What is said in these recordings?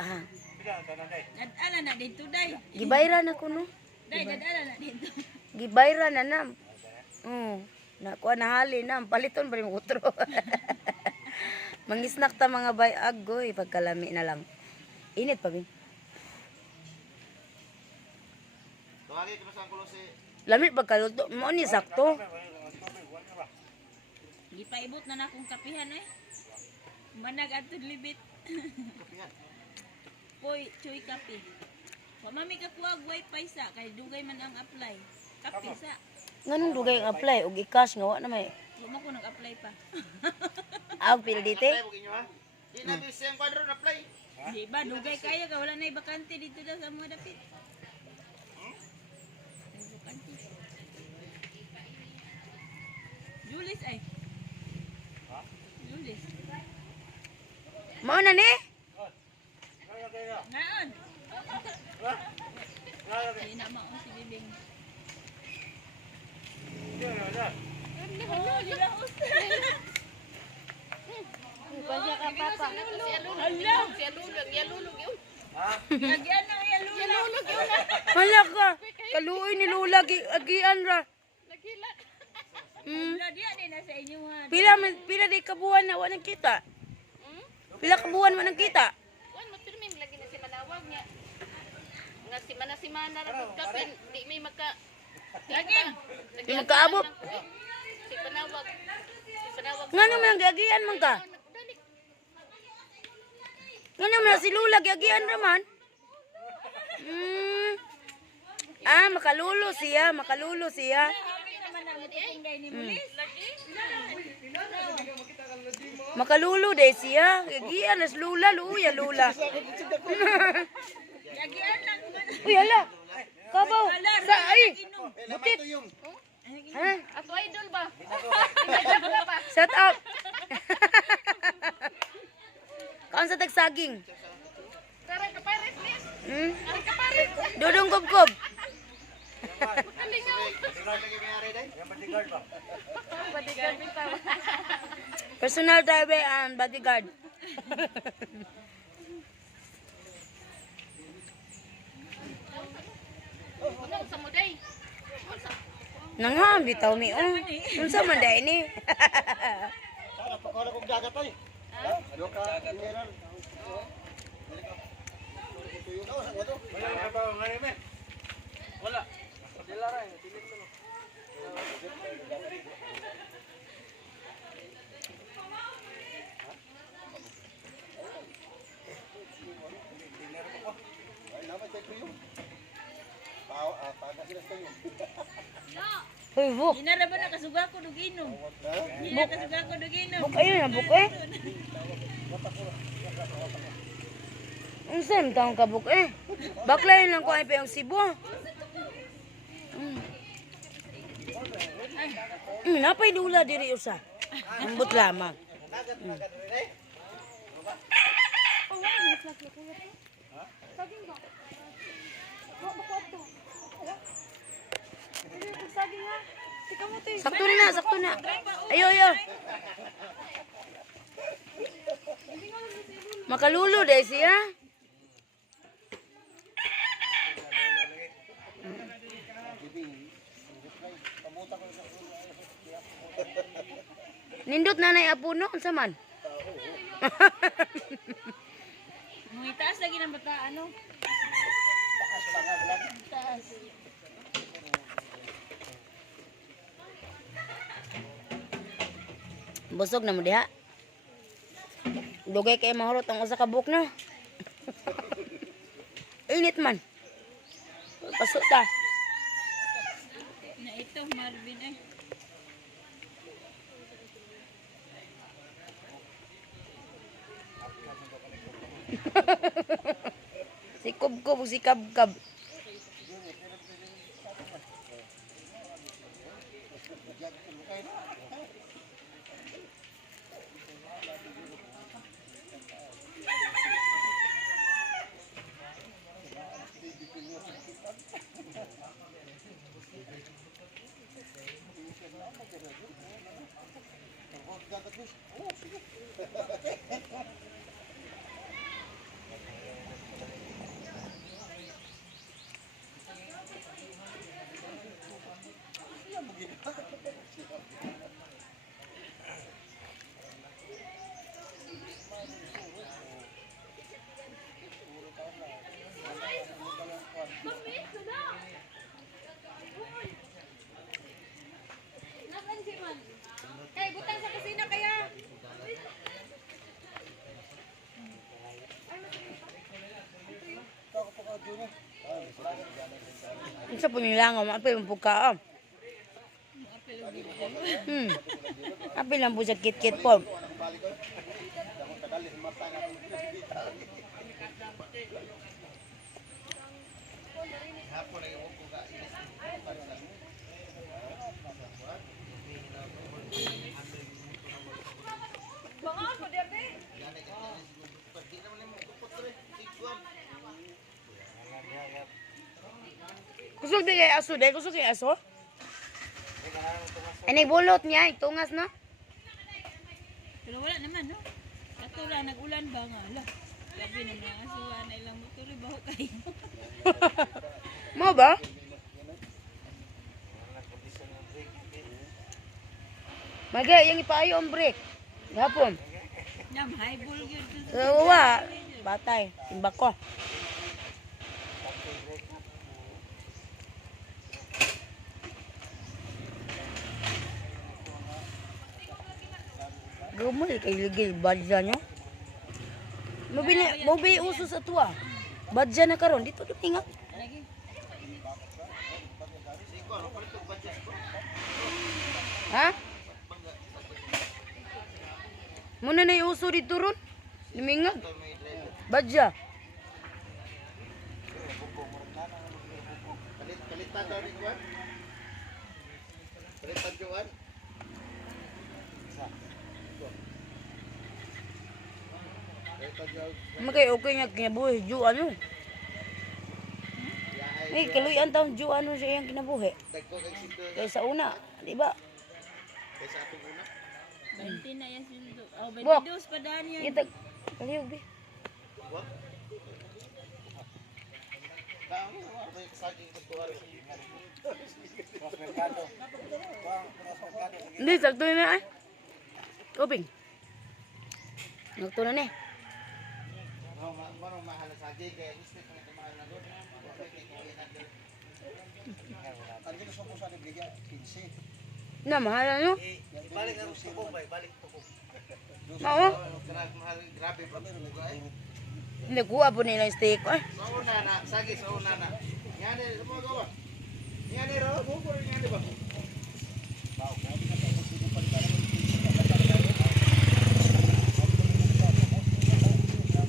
ha. Dadala na dito, day. Gibayra na ko no. Day, dadala na dito. Gibayra na nam. Na kuha na hali na. Paliton ba yung utro? Mangisnak ta mga bay. Agoy, pagkalami na lang. Init pa, Bing. Lamit pagkaluto. Mo ni sakto. Gipaibot na akong kapihan eh. Manag atod libit. Poy, choy kape. Wa mami ka kuwag wifi sa kay dugay man ang apply. Kape sa. Nganong dugay ang apply og i-cash nga wa na may. Wa man ko nag-apply pa. Ag pil dite. Di na bis yang kwadro na apply. Di ba dugay kayo ka wala na bakante dito daw sa mga dapit. Bakante. Julis ay. Ha? Julis. Mao na ni? Ngaon. Ay na mao si Bibing. Hello, dila usta. Banya ka papa. Hello. Si Alulog, yalulog yun. Lagyan na yalo. Yalulog yun. Hala ka. Kaluoy ni Lula agian ra. Naghilat. Wala diya din na sa inyo ha. Pila di kabuan na wa nang kita. Pila kabuan wa nang kita. Wan mo pirmin lagi na si Manawag niya. Nga si Mana ra pud kapin di may maka Lagi. Di magkaabot. Si Panawag. Si Panawag. Ngano man gagian man ka? Dali. Ngano man si Lula gagian ra man? Makalulo siya, makalulo siya. Kami naman ang tingay ni Mulis. Lagi. Makalulo day siya. Gagian as Lula, luya Lula. Lagyan lang. Uy, hala. Kabaw. Sa ay. Butit. Ha? Ato idol ba? Shut up. Kaon sa tagsaging. Karay ka pares, miss. Karay ka pares. Dudong kubkob. Kalingaw. Bodyguard bitaw. Personal driver and bodyguard. Unang sa muday. Nangha bitaw mi unsa man day ni? Pagkala kong dagat ay. Doka, mineral. Wala. Dilaray, dilit mo. Hoy, buk. Inara ba na kasuga ko dugino? Ina kasuga ko dugino. Buk ayun na buk eh. Unsa man taong ka buk eh? Baklay lang ko ay pa yung Cebu. Napay Lula diri usa. Ambot lamang. Sakto na, sakto na. Ayo, ayo. Makalulo dahil siya. Nindot nanay apuno, unsa man? Muy taas lagi ng bata ano? Taas. Busog na mo diha. Dugay kay mahurot ang usa ka buk na. Init man. Pasok ta. Na ito Marvin eh. Si Kubkub, si Kabkab. Sa punilangaw, apil ang puka. Apil lang po sa kit-kit po. Kusog di kay aso, dahil kusog kay aso. Ay, nagbulot niya, itungas na. Pero wala naman, no? Ato lang, nag-ulan ba nga? Ala, sabi na mga asuwa na ilang motor, baho kayo. Mo ba? Magay, yung ipaayo ang break. Gapon. Nam, high ball yun. Wa, batay, timbak ko. Gumay kay ligay badya nyo. Mobili uso sa tuwa. Badya na karon dito duminga. Lagi. Ha? Muna na yung uso dito ron. Duminga. Badya. Palitan daw ni Juan. Palitan Juan. Magay okay nga kinabuhi. Ju ano? Ay, kaluyan taon ju ano siya yung kinabuhi. Dagko kay sindo Kaya sa una, di ba? kaysa atong una. 20 na yan sindo. Oh, Bok. 22 pa daan yan. Itag, kaliyog bi. Wa? Kamu ay saging sa tuwa. Hindi, sakto na ay. Koping. Sakto na ni. Manong mahal sa saging kaya gusto ko na mahal na doon. Na, mahal ano? Balik ang tukong bay, balik tukong. Oo. Kanang mahal grabe pa ay. Hindi, kuha po nila yung steak. Ay, Sa una na, sagi sa una na. Ngani, mo gawa. Ngani ro, buko rin ngani ba?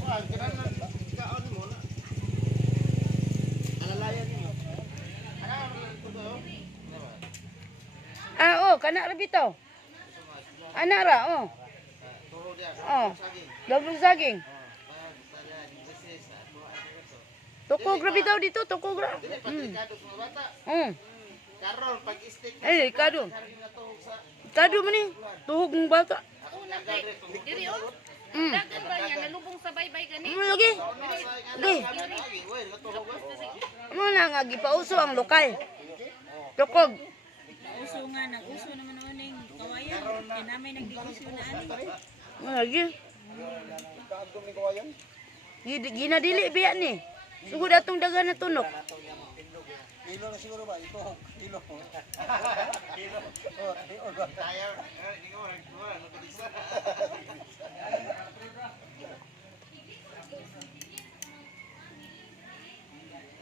Wah, kanan kaon mo na. Alalayan niyo. Ano ko to? oh, kana ra bitaw. Ana ra, oh. Turo dia. Oh. Saging. Dobong saging. Para business ato ato. Tukog ra bitaw dito, tukog ra. Dili pa delikado sa bata. Karon pag stick Eh, kado. hari na to sa Kado man ni. Tuhog ng bata. Una kay diri oh. Dagan ba niya nalubong sa baybay gani? Lagi. Lagi. Uy, natuhog ba? Mo na nga gipauso ang lokal. Tukog. Uso nga, nag-uso naman noon yung kawayan. Kinamay nagdikuso na ani. Mo lagi. Ginadili biya ni. Sugod atong dagan na tunok. Kilo na siguro ba? Ito, kilo. Kilo. Tayo, hindi ko wala nagdisa.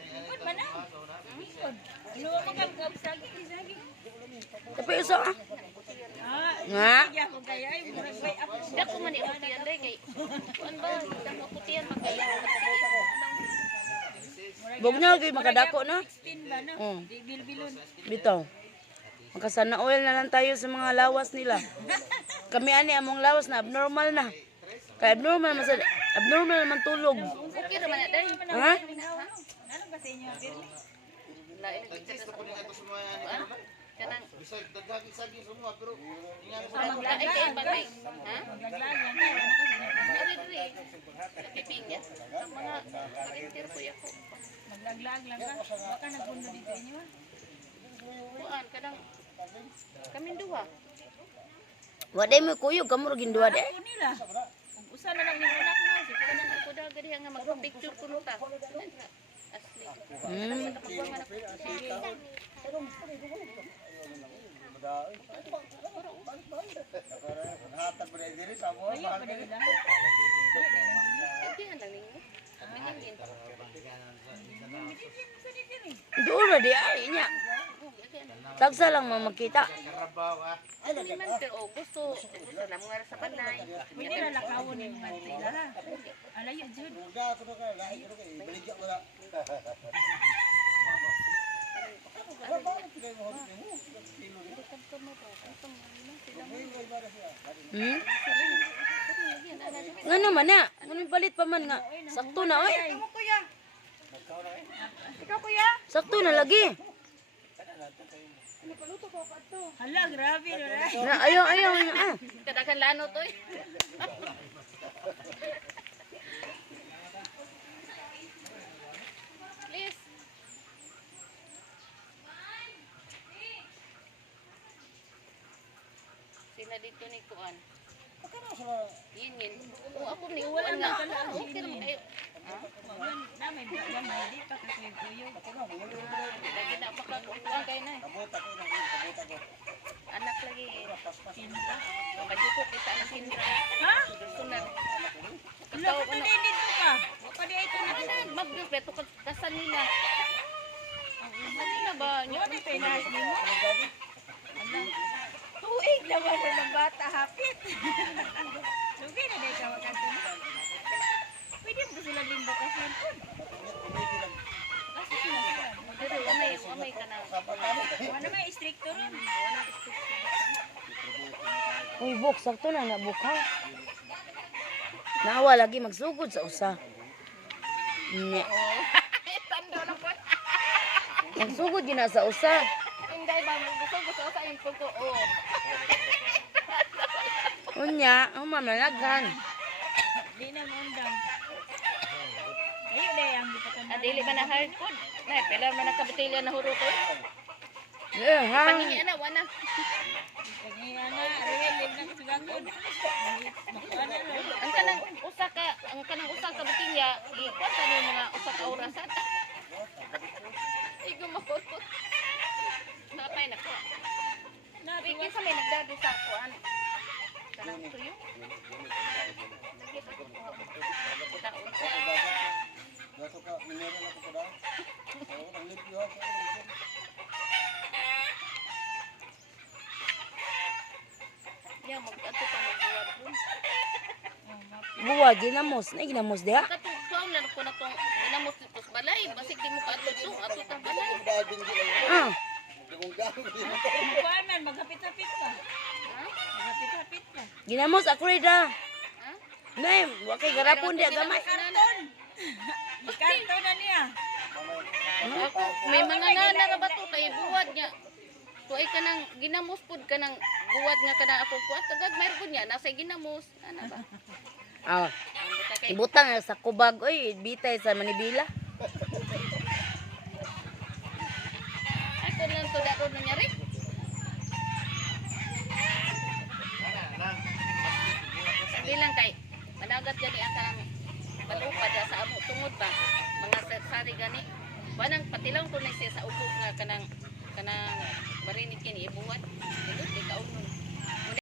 Ikot ba na? Ano mo kagab saging, saging. Tapi uso ah. Ah, Nga. sige ako kaya ay murag bay up. Dako man ni utian day kay. Kuan ba dako utian makaya. Bugnaw gyud makadako na. 16 ba no? Di bilbilon. Bitaw. Makasana oil na lang tayo sa mga lawas nila. Kami ani among lawas na abnormal na. Kaya abnormal man tulog. Okay ra man na day. Ha? Anong kasi inyo, Birli? Lain Nagsis ko niya ito sa mga ano. kanang Bisag daghang saging semua pero ingani sa lain kay bagay. Ha? Maglaglagan tayo, ano kasi? Ari diri. Piping ya. Ang mga karintir ko yako. Maglaglag lang ka. Baka nagpundo dito inyo ah. Kuan kadang kami duha. Waday mo kuyog kamo ra ginduwa de. Ako nila. Kung usa na lang yung anak na. Si kanang ako daw gadi nga magpa-picture kuno ta. Asli. hatag pa diri sa mo. Ayaw pa dito lang. Kaya lang ninyo. Bigyan din. Doon na di ay niya. Tagsa lang makita. Hindi man pero gusto lang nga sa balay. Pwede na lakawon yung mga tila ha. Alayo, Jud. Uga ako na ka, lahi ko kay baligya mo na. Ano ba ang pinay mo hapit mo? Kilo rin. Hmm? Nga naman na. Ngunit balit pa man nga. Sakto na oy. Sakto na lagi. Hala, grabe na. Na, ayaw. Ah. Kadakan lano to eh. Please. Sila dito ni Kuan. Yin. O ako ni Kuan nga. Okay naman kayo. Namay ba di pa kasi kuyog. Lagi na pa ka Kuan kayo na. Kabot ako na, kabot ako. Anak lagi. Kinta. Kajuko kita anak Indra. Ha? Gusto na. Wala Kataw pa ano. din dito ka. Wala pa din ito na. Magbeto kasan nila. Kanina ba? Wala pa penas mo. Tuig naman na ng bata hapit. Lugi na dahil ka wakanto na. Pwede mo sila din bakasyon po. Pero umay ka na. Ano may stricto ron? Uy, buk, sakto na nabuk ha. Naawa lagi magsugod sa usa. Nya. Tando na po. Magsugod gina sa usa. Hindi ba? Gusto sa info ko. Oh. Unya, mamanaghan. Di na mundang. Ayo deh yang dipatanda. Adili ba na hard food? Nay, pila man nakabotilya na huro ko. Eh, ha. Pangingi na wana. Kanya na, relief na kasugangod. Makuha na ron. Ang kanang usa ka botilya, ikuan ta ni mga usa ka orasan. Igo makot. Napay na ko. Wiki sa may nagdadi sa kuan. Kanang tuyo. Taon ko. Gato ka, minero na ko pa daw. Oo, ang lipyo ako. Ya mag-ato ka magbuwad ko. Buwa, ginamos. Na ginamos diha. Katong na ko na tong ginamos dito sa balay. Basig di mo ka ato ta balay. Dabing di lang. Ah, Makuha man, maghapit-hapit ka. Ha? Maghapit-hapit ka. ginamos ako rin da. Ha? Nay, wa kay garapon diha gamay. Karton! Ikarton na niya. Ako, may mga nana ra ba to kay buwad niya. Tuay ka nang ginamos pud ka nang buwad nga kana ako kuat tagad mayro pud niya nasa ginamos. Ana ba? Ah, Ano ta kay ibutang sa kubag oy, bitay sa Manibila. ako lang to daro nangyari. Sabi lang kay managat gani ang kanang balupad sa amo tungod ba mga sari gani. Wanang patilaw ko na siya sa upo nga kanang marinig kini ibuwat.